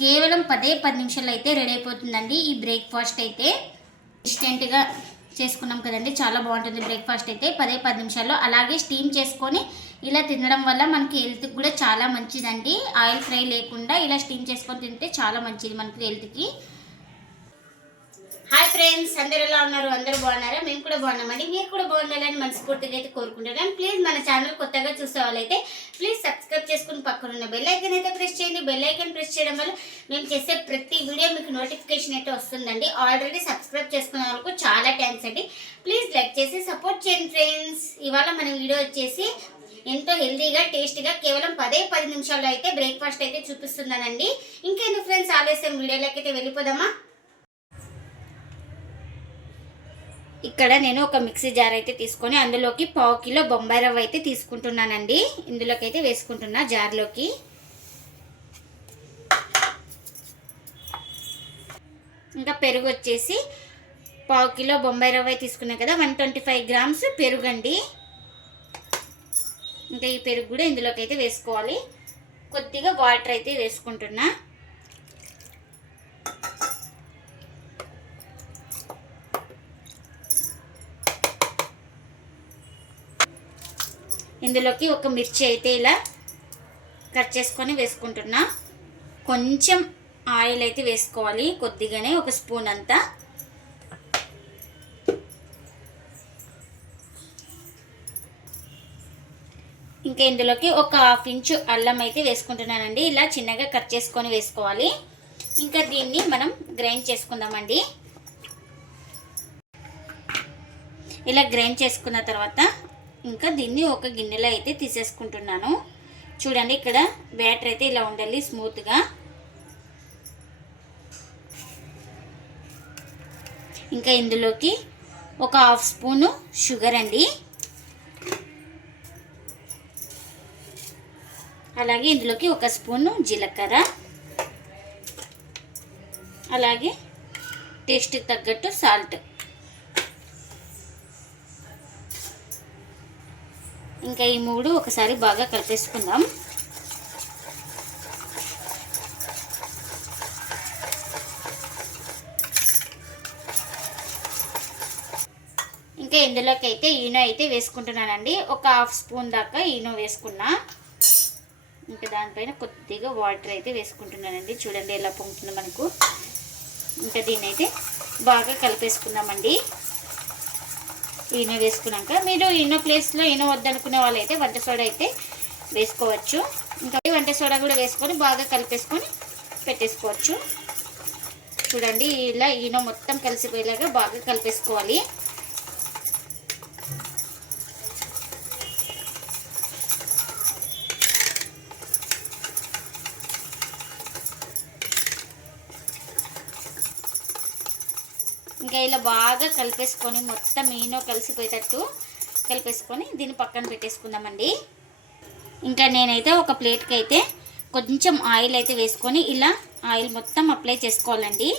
కేవలం పదే పది నిమిషాలు అయితే రెడీ అయిపోతుందండి ఈ బ్రేక్ఫాస్ట్ అయితే. ఇన్స్టెంట్గా చేసుకున్నాం కదండి చాలా బాగుంటుంది బ్రేక్ఫాస్ట్ అయితే. పదే పది నిమిషాల్లో అలాగే స్టీమ్ చేసుకొని ఇలా తినడం వల్ల మనకి హెల్త్కి కూడా చాలా మంచిదండి. ఆయిల్ ఫ్రై లేకుండా ఇలా స్టీమ్ చేసుకొని తింటే చాలా మంచిది మనకి హెల్త్కి. హాయ్ ఫ్రెండ్స్ అందరు ఎలా ఉన్నారు? అందరూ బాగున్నారా? మేము కూడా బాగున్నామండి. మీరు కూడా బాగుండాలని మనస్ఫూర్తిగా అయితే కోరుకుంటున్నాను. ప్లీజ్ మన ఛానల్ కొత్తగా చూసే వాళ్ళైతే ప్లీజ్ సబ్స్క్రైబ్ చేసుకుని పక్కన ఉన్న బెల్ ఐకన్ అయితే ప్రెస్ చేయండి. బెల్ ఐకన్ ప్రెస్ చేయడం వల్ల మేము చేసే ప్రతి వీడియో మీకు నోటిఫికేషన్ అయితే వస్తుందండి. ఆల్రెడీ సబ్స్క్రైబ్ చేసుకున్న వాళ్ళకు చాలా థ్యాంక్స్ అండి. ప్లీజ్ లైక్ చేసి సపోర్ట్ చేయండి ఫ్రెండ్స్ ఇవాళ మన వీడియో వచ్చేసి ఎంతో హెల్దీగా టేస్టీగా కేవలం పదే పది నిమిషాల్లో అయితే బ్రేక్ఫాస్ట్ అయితే చూపిస్తున్నానండి. ఇంకెందుకు ఫ్రెండ్స్ ఆలస్యం. వీడియోలోకి అయితే వెళ్ళిపోదామా? ఇక్కడ నేను ఒక మిక్సీ జార్ అయితే తీసుకొని అందులోకి పావు కిలో బొంబాయి రవ్వ అయితే తీసుకుంటున్నానండి. ఇందులోకి అయితే వేసుకుంటున్నా జార్లోకి. ఇంకా పెరుగు వచ్చేసి పావు కిలో బొంబాయి రవ్వ తీసుకున్నాం కదా వన్ ట్వంటీ ఫైవ్ గ్రామ్స్ పెరుగు అండి ఇంకా ఈ పెరుగు కూడా ఇందులోకి అయితే వేసుకోవాలి. కొద్దిగా వాటర్ అయితే వేసుకుంటున్నా. ఇందులోకి ఒక మిర్చి అయితే ఇలా కట్ చేసుకొని వేసుకుంటున్నా. కొంచెం ఆయిల్ అయితే వేసుకోవాలి కొద్దిగానే ఒక స్పూన్ అంతా. ఇంకా ఇందులోకి ఒక హాఫ్ ఇంచు అల్లం అయితే వేసుకుంటున్నానండి. ఇలా చిన్నగా కట్ చేసుకొని వేసుకోవాలి. ఇంకా దీన్ని మనం గ్రైండ్ చేసుకుందామండి. ఇలా గ్రైండ్ చేసుకున్న తర్వాత ఇంకా దీన్ని ఒక గిన్నెలో అయితే తీసేసుకుంటున్నాను. చూడండి ఇక్కడ బ్యాటర్ అయితే ఇలా ఉండాలి స్మూత్గా. ఇంకా ఇందులోకి ఒక హాఫ్ స్పూను షుగర్ అండి. అలాగే ఇందులోకి ఒక స్పూను జీలకర్ర. అలాగే టేస్ట్కి తగ్గట్టు సాల్ట్. ఇంకా ఈ మూడు ఒకసారి బాగా కలిపేసుకుందాం. ఇంకా ఇందులోకి అయితే ఈనో అయితే వేసుకుంటున్నానండి. ఒక హాఫ్ స్పూన్ దాకా ఈనో వేసుకున్నా. ఇంకా దానిపైన కొద్దిగా వాటర్ అయితే వేసుకుంటున్నానండి. చూడండి ఎలా పొంగుతుందో మనకు. ఇంకా దీన్ని అయితే బాగా కలిపేసుకుందామండి. ఈనో వేసుకున్నాక మీరు ఈనో ప్లేస్లో ఈనో వద్దనుకునే వాళ్ళైతే వంట సోడా అయితే వేసుకోవచ్చు. ఇంకా వంట సోడా కూడా వేసుకొని బాగా కలిపేసుకొని పెట్టేసుకోవచ్చు. చూడండి ఇలా ఈనో మొత్తం కలిసిపోయేలాగా బాగా కలిపేసుకోవాలి. ఇంకా ఇలా బాగా కలిపేసుకొని మొత్తం మీనో కలిసిపోయేటట్టు కలిపేసుకొని దీన్ని పక్కన పెట్టేసుకుందామండి. ఇంకా నేనైతే ఒక ప్లేట్కి అయితే కొంచెం ఆయిల్ అయితే వేసుకొని ఇలా ఆయిల్ మొత్తం అప్లై చేసుకోవాలండి.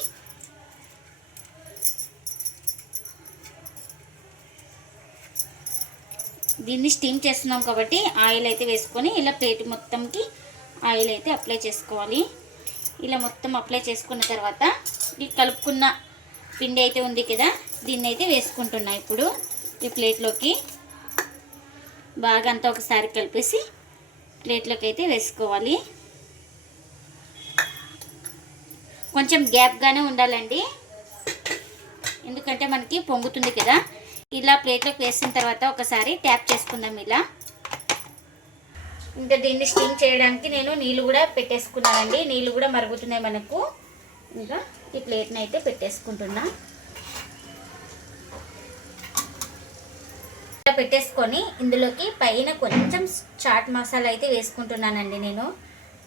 దీన్ని స్టీమ్ చేస్తున్నాం కాబట్టి ఆయిల్ అయితే వేసుకొని ఇలా ప్లేట్ మొత్తంకి ఆయిల్ అయితే అప్లై చేసుకోవాలి. ఇలా మొత్తం అప్లై చేసుకున్న తర్వాత ఈ కలుపుకున్న పిండి అయితే ఉంది కదా దీన్ని అయితే వేసుకుంటున్నా ఇప్పుడు ఈ ప్లేట్లోకి. బాగా అంతా ఒకసారి కలిపేసి ప్లేట్లోకి అయితే వేసుకోవాలి. కొంచెం గ్యాప్గానే ఉండాలండి. ఎందుకంటే మనకి పొంగుతుంది కదా. ఇలా ప్లేట్లోకి వేసిన తర్వాత ఒకసారి ట్యాప్ చేసుకుందాం ఇలా. ఇంకా దీన్ని స్టీమ్ చేయడానికి నేను నీళ్ళు కూడా పెట్టేసుకున్నానండి. నీళ్ళు కూడా మరుగుతున్నాయి మనకు. ఇంకా ఈ ప్లేట్ని అయితే పెట్టేసుకుంటున్నా. ఇలా పెట్టేసుకొని ఇందులోకి పైన కొంచెం చాట్ మసాలా అయితే వేసుకుంటున్నానండి నేను.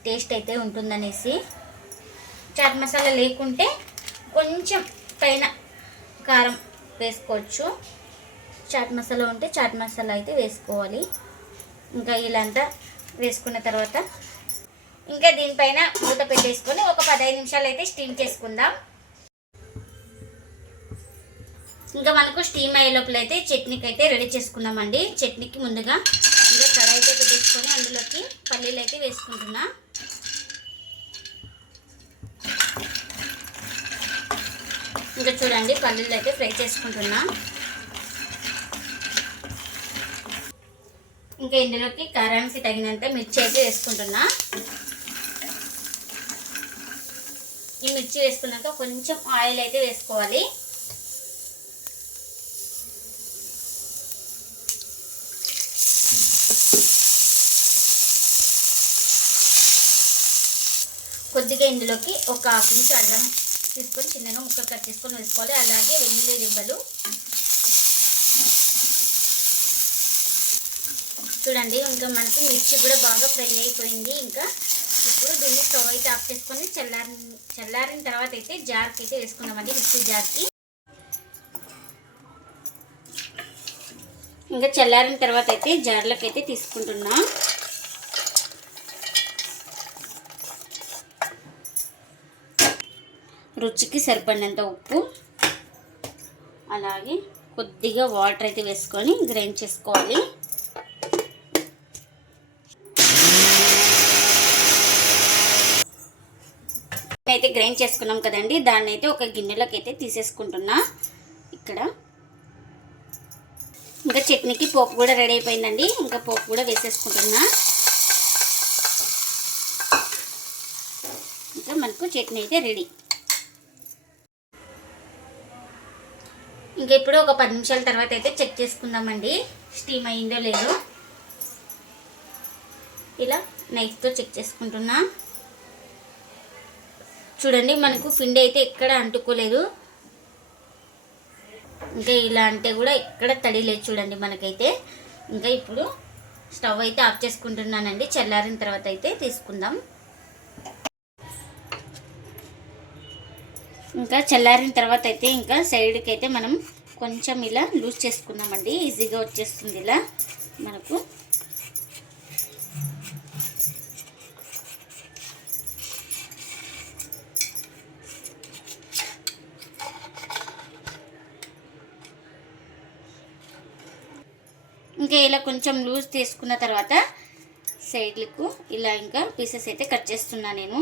టేస్ట్ అయితే ఉంటుందనేసి. చాట్ మసాలా లేకుంటే కొంచెం పైన కారం వేసుకోవచ్చు. చాట్ మసాలా ఉంటే చాట్ మసాలా అయితే వేసుకోవాలి. ఇంకా ఇలాంతా వేసుకున్న తర్వాత ఇంకా దీనిపైన మూత పెట్టేసుకొని ఒక పదహైదు నిమిషాలు అయితే స్టీమ్ చేసుకుందాం. ఇంకా మనకు స్టీమ్ అయ్యే లోపల అయితే చట్నీకి అయితే రెడీ చేసుకుందామండి. చట్నీకి ముందుగా ఇంకా కడాయి అయితే పెట్టేసుకొని అందులోకి పల్లీలు అయితే వేసుకుంటున్నా. ఇంకా చూడండి పల్లీలు అయితే ఫ్రై చేసుకుంటున్నా. ఇంకా ఇందులోకి కారానికి తగినంత మిర్చి అయితే వేసుకుంటున్నా ఈ మిర్చి వేసుకున్నాక కొంచెం ఆయిల్ అయితే వేసుకోవాలి. కొద్దిగా ఇందులోకి ఒక హాఫ్ ఇంచ్ అల్లం తీసుకొని చిన్నగా ముక్క కట్ చేసుకొని వేసుకోవాలి. అలాగే వెల్లుల్లి రిబ్బలు. చూడండి ఇంకా మనకి మిర్చి కూడా బాగా ఫ్రై అయిపోయింది. ఇంకా ఇప్పుడు దీన్ని స్టవ్ అయితే ఆఫ్ చేసుకొని చల్లారి చల్లారిన తర్వాత అయితే జార్కి అయితే వేసుకుందామండి మిక్సీ జార్కి. ఇంకా చల్లారిన తర్వాత అయితే జార్లకు అయితే తీసుకుంటున్నా. రుచికి సరిపడినంత ఉప్పు అలాగే కొద్దిగా వాటర్ అయితే వేసుకొని గ్రైండ్ చేసుకోవాలి. గ్రైండ్ చేసుకున్నాం కదండి. దాన్ని అయితే ఒక గిన్నెలోకి అయితే తీసేసుకుంటున్నా. ఇక్కడ. ఇంకా చట్నీకి పోపు కూడా రెడీ అయిపోయిందండి. ఇంకా పోపు కూడా వేసేసుకుంటున్నా. ఇంకా మనకు చట్నీ అయితే రెడీ. ఇంకా ఇప్పుడు ఒక పది నిమిషాల తర్వాత అయితే చెక్ చేసుకుందామండి. స్టీమ్ అయిందో లేదో. ఇలా నైఫ్తో చెక్ చేసుకుంటున్నా. చూడండి మనకు పిండి అయితే ఎక్కడ అంటుకోలేదు. ఇంకా ఇలా అంటే కూడా ఎక్కడ తడి లేదు చూడండి మనకైతే. ఇంకా ఇప్పుడు స్టవ్ అయితే ఆఫ్ చేసుకుంటున్నానండి. చల్లారిన తర్వాత అయితే తీసుకుందాం. ఇంకా చల్లారిన తర్వాత అయితే ఇంకా సైడ్కి అయితే మనం కొంచెం ఇలా లూజ్ చేసుకుందామండి. ఈజీగా వచ్చేస్తుంది ఇలా మనకు. ఇంకా ఇలా కొంచెం లూజ్ తీసుకున్న తర్వాత సైడ్లకు ఇలా ఇంకా పీసెస్ అయితే కట్ చేస్తున్నా నేను.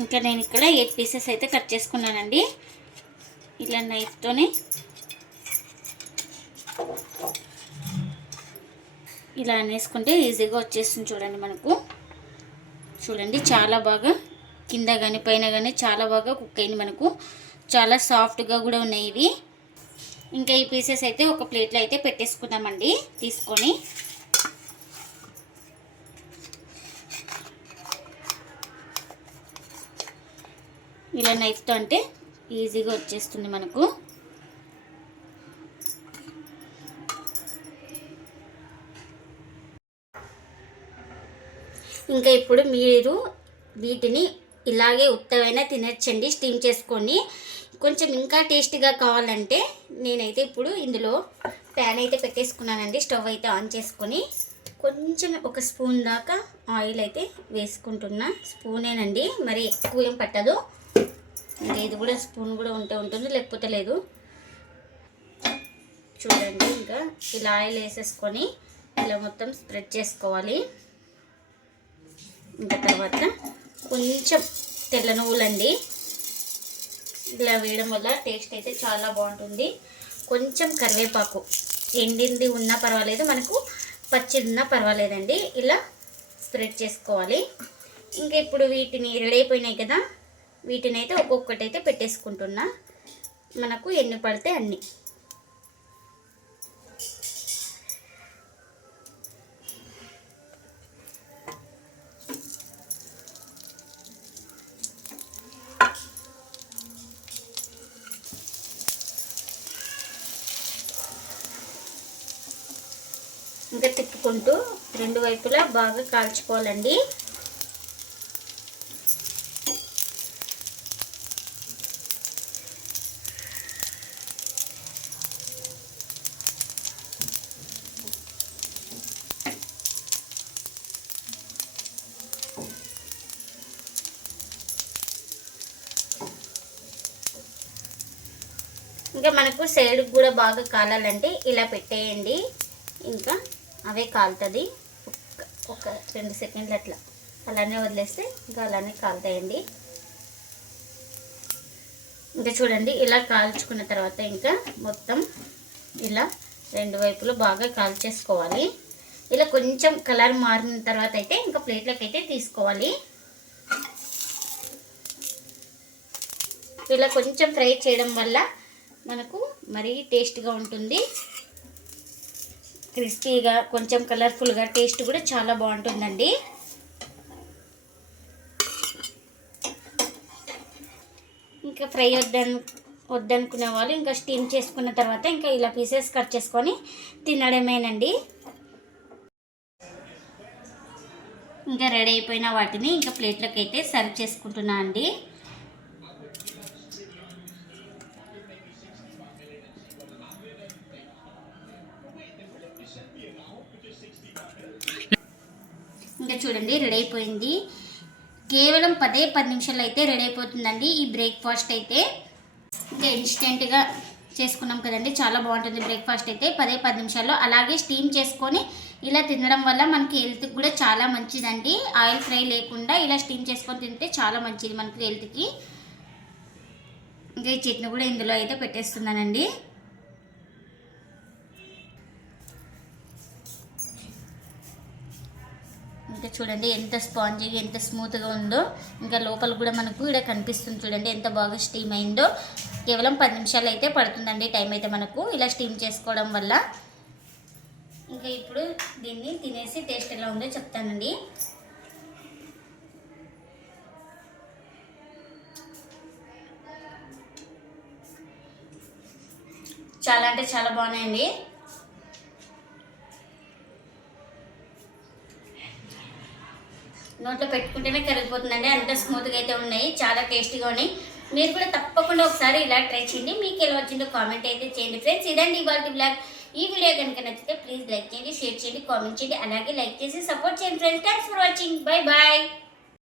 ఇంకా నేను ఇక్కడ ఎయిట్ పీసెస్ అయితే కట్ చేసుకున్నానండి. ఇలా నైఫ్తోనే ఇలా అనేసుకుంటే ఈజీగా వచ్చేస్తుంది చూడండి మనకు. చూడండి చాలా బాగా కింద కానీ పైన కానీ చాలా బాగా కుక్ అయింది మనకు. చాలా సాఫ్ట్గా కూడా ఉన్నాయి ఇవి. ఇంకా ఈ పీసెస్ అయితే ఒక ప్లేట్లో అయితే పెట్టేసుకుందామండి తీసుకొని. ఇలా నైఫ్తో అంటే ఈజీగా వచ్చేస్తుంది మనకు. ఇంకా ఇప్పుడు మీరు వీటిని ఇలాగే ఉత్తమైనా తినచ్చండి స్టీమ్ చేసుకొని. కొంచెం ఇంకా టేస్టీగా కావాలంటే నేనైతే ఇప్పుడు ఇందులో ప్యాన్ అయితే పెట్టేసుకున్నానండి స్టవ్ అయితే ఆన్ చేసుకొని. కొంచెం ఒక స్పూన్ దాకా ఆయిల్ అయితే వేసుకుంటున్నా. స్పూనేనండి మరి ఎక్కువ ఏం పట్టదు. ఇంకా ఇది కూడా స్పూన్ కూడా ఉంటే ఉంటుంది లేకపోతే లేదు. చూడండి ఇంకా ఇలా ఆయిల్ వేసేసుకొని ఇలా మొత్తం స్ప్రెడ్ చేసుకోవాలి. ఇంకా తర్వాత కొంచెం తెల్ల నువ్వులండి. ఇలా వేయడం వల్ల టేస్ట్ అయితే చాలా బాగుంటుంది. కొంచెం కరివేపాకు ఎండింది ఉన్నా పర్వాలేదు మనకు పచ్చిది ఉన్నా పర్వాలేదండి. ఇలా స్ప్రెడ్ చేసుకోవాలి. ఇంకా ఇప్పుడు వీటిని రెడీ అయిపోయినాయి కదా వీటిని అయితే ఒక్కొక్కటి అయితే పెట్టేసుకుంటున్నా. మనకు ఎన్ని పడితే అన్ని. ఇంకా తిప్పుకుంటూ రెండు వైపులా బాగా కాల్చుకోవాలండి ఇంకా మనకు సైడ్కి కూడా బాగా కాలాలంటే ఇలా పెట్టేయండి. ఇంకా అవే కాలుతుంది. ఒక ఒక రెండు సెకండ్లు అట్లా. అలానే వదిలేస్తే ఇంకా అలానే కాలుతాయండి. ఇంకా చూడండి ఇలా కాల్చుకున్న తర్వాత ఇంకా మొత్తం ఇలా రెండు వైపులు బాగా కాల్చేసుకోవాలి. ఇలా కొంచెం కలర్ మారిన తర్వాత అయితే ఇంకా ప్లేట్లోకి అయితే తీసుకోవాలి. ఇలా కొంచెం ఫ్రై చేయడం వల్ల మనకు మరీ టేస్ట్గా ఉంటుంది. క్రిస్పీగా కొంచెం కలర్ఫుల్గా టేస్ట్ కూడా చాలా బాగుంటుందండి. ఇంకా ఫ్రై వద్దని వద్దనుకునే వాళ్ళు ఇంకా స్టీమ్ చేసుకున్న తర్వాత ఇంకా ఇలా పీసెస్ కట్ చేసుకొని తినడమేనండి. ఇంకా రెడీ అయిపోయిన వాటిని ఇంకా ప్లేట్లోకి అయితే సర్వ్ చేసుకుంటున్నా అండి. ఇంకా చూడండి రెడీ అయిపోయింది. కేవలం పదే పది నిమిషాలు అయితే రెడీ అయిపోతుందండి ఈ బ్రేక్ఫాస్ట్ అయితే. ఇంకా ఇన్స్టెంట్గా చేసుకున్నాం కదండి చాలా బాగుంటుంది బ్రేక్ఫాస్ట్ అయితే. పదే పది నిమిషాల్లో అలాగే స్టీమ్ చేసుకొని ఇలా తినడం వల్ల మనకి హెల్త్కి కూడా చాలా మంచిదండి. ఆయిల్ ఫ్రై లేకుండా ఇలా స్టీమ్ చేసుకొని తింటే చాలా మంచిది మనకి హెల్త్కి. ఇంకా ఈ చట్నీ కూడా ఇందులో అయితే పెట్టేస్తున్నానండి. ఇంకా చూడండి ఎంత స్పాంజీగా ఎంత స్మూత్గా ఉందో. ఇంకా లోపల కూడా మనకు ఇక్కడ కనిపిస్తుంది చూడండి ఎంత బాగా స్టీమ్ అయిందో. కేవలం పది నిమిషాలు అయితే పడుతుందండి టైం అయితే మనకు ఇలా స్టీమ్ చేసుకోవడం వల్ల. ఇంకా ఇప్పుడు దీన్ని తినేసి టేస్ట్ ఎలా ఉందో చెప్తానండి. చాలా అంటే చాలా బాగున్నాయండి. నోట్లో పెట్టుకుంటేనే కరిగిపోతుందండి. అంత స్మూత్గా అయితే ఉన్నాయి. చాలా టేస్టీగా ఉన్నాయి. మీరు కూడా తప్పకుండా ఒకసారి ఇలా ట్రై చేయండి. మీకు ఎలా వచ్చిందో కామెంట్ అయితే చేయండి. ఫ్రెండ్స్ ఇదండి ఇవాళ బ్లాగ్ ఈ వీడియో కనుక నచ్చితే ప్లీజ్ లైక్ చేయండి షేర్ చేయండి కామెంట్ చేయండి. అలాగే లైక్ చేసి సపోర్ట్ చేయండి friends. Thanks for watching bye bye